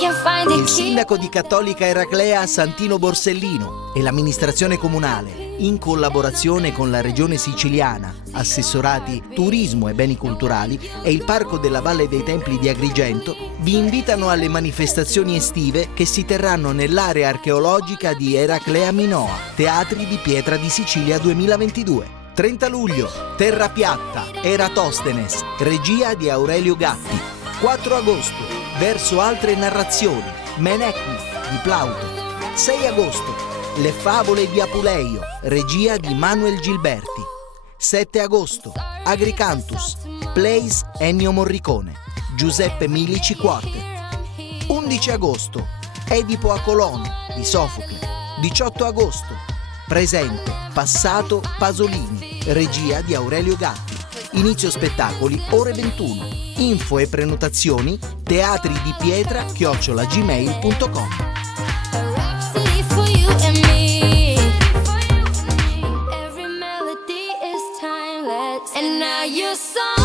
Il sindaco di Cattolica Eraclea Santino Borsellino e l'amministrazione comunale, in collaborazione con la regione siciliana, assessorati turismo e beni culturali e il parco della Valle dei Templi di Agrigento, vi invitano alle manifestazioni estive che si terranno nell'area archeologica di Eraclea Minoa, Teatri di Pietra di Sicilia 2022. 30 luglio, Terra Piatta, Eratosthenes, regia di Aurelio Gatti. 4 agosto, Verso altre narrazioni, Menecmi di Plauto. 6 agosto, Le favole di Apuleio, regia di Manuel Gilberti. 7 agosto, Agricantus, Plays Ennio Morricone, Giuseppe Milici Quartet. 11 agosto, Edipo a Colono di Sofocle. 18 agosto, Presente, Passato, Pasolini, regia di Aurelio Gatti. Inizio spettacoli ore 21. Info e prenotazioni teatridipietra@gmail.com. And now you're so